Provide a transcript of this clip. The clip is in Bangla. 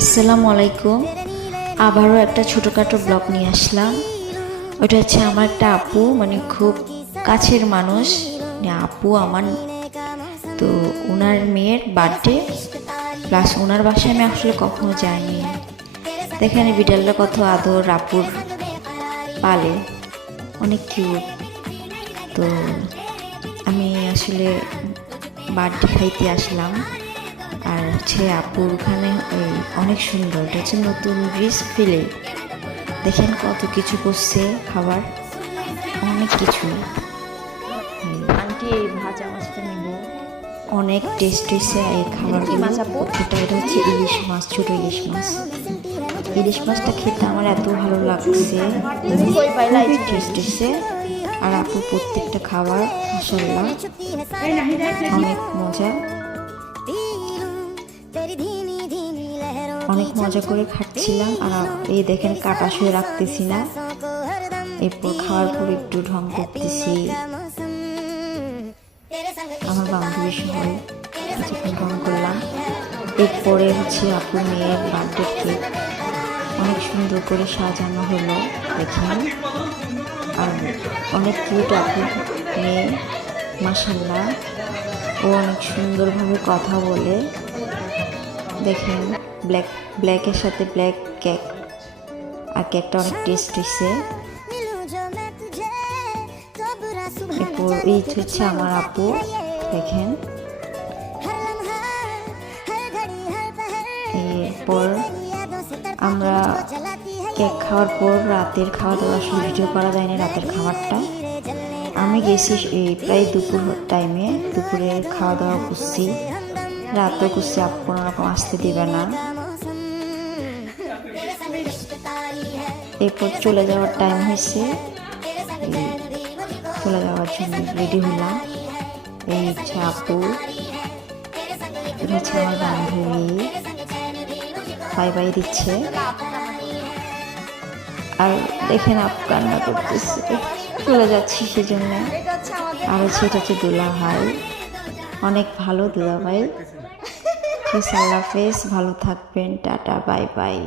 আসসালামু আলাইকুম। আবারও একটা ছোটোখাটো ব্লগ নিয়ে আসলাম। ওটা হচ্ছে আমার একটা আপু, মানে খুব কাছের মানুষ আপু আমার। তো ওনার মেয়ের বার্থডে প্লাস ওনার বাসায় আমি আসলে কখনো যাইনি। দেখেন বিড়ালটা কত আদর আপুর পালে, অনেক কিউট। তো আমি আসলে বার্থডে খাইতে আসলাম। আর হচ্ছে আপুর ওখানে অনেক সুন্দর, এটা হচ্ছে নতুন ব্রিজ ফেলে দেখেন কত কিছু করছে, খাবার অনেক কিছু। আন্টি এই ভাজা মাছটা নিব, অনেক টেস্ট হয়েছে এই খাবারগুলো। এটা হচ্ছে ইলিশ মাছ, ছোটো ইলিশ মাছ। ইলিশ মাছটা খেতে আমার এত ভালো লাগছে, খুবই টেস্ট হয়েছে। আর আপুর প্রত্যেকটা খাবার মাশাআল্লাহ অনেক মজা, অনেক মজা করে খাচ্ছিলাম। আর এই দেখেন কাটা শুয়ে রাখতেছি না, এরপর খাওয়ার পর একটু ঢং করতেছি আমার বান্ধবীর সবাই কিছুক্ষণ ঢং করলাম। এরপরে হচ্ছে আপুর মেয়ের বার্থডে কেক অনেক সুন্দর করে সাজানো হলো দেখেন। আর অনেক কিউট আপুর মেয়ে, মাশাআল্লাহ। ও অনেক সুন্দরভাবে কথা বলে দেখেন। ব্ল্যাকের সাথে ব্ল্যাক কেক, আর কেকটা অনেক টেস্ট হয়েছে। এরপর এই হচ্ছে আমার আপু দেখেন। এরপর আমরা কেক খাওয়ার পর রাতের খাওয়া দাওয়া আসলে ভিডিও করা যায় না। রাতের খাবারটা আমি গেছি প্রায় দুপুর টাইমে, দুপুরের খাওয়া দাওয়া করছি, রাতও করছি। আপু কোনো রকম আসতে দেবে না। এরপর চলে যাওয়ার টাইম হয়েছে, চলে যাওয়ার জন্য রেডি হলাম। এই হচ্ছে আপু, এটা হচ্ছে আমার বান্ধবী, বাই বাই দিচ্ছে। আর দেখেন আপু কান্না করতেছে, চলে যাচ্ছি সেজন্য। আর সেটা হচ্ছে দুলা ভাই, অনেক ভালো দুলা ভাই। আল্লাহ হাফেজ, ভালো থাকবেন, টাটা বাই বাই।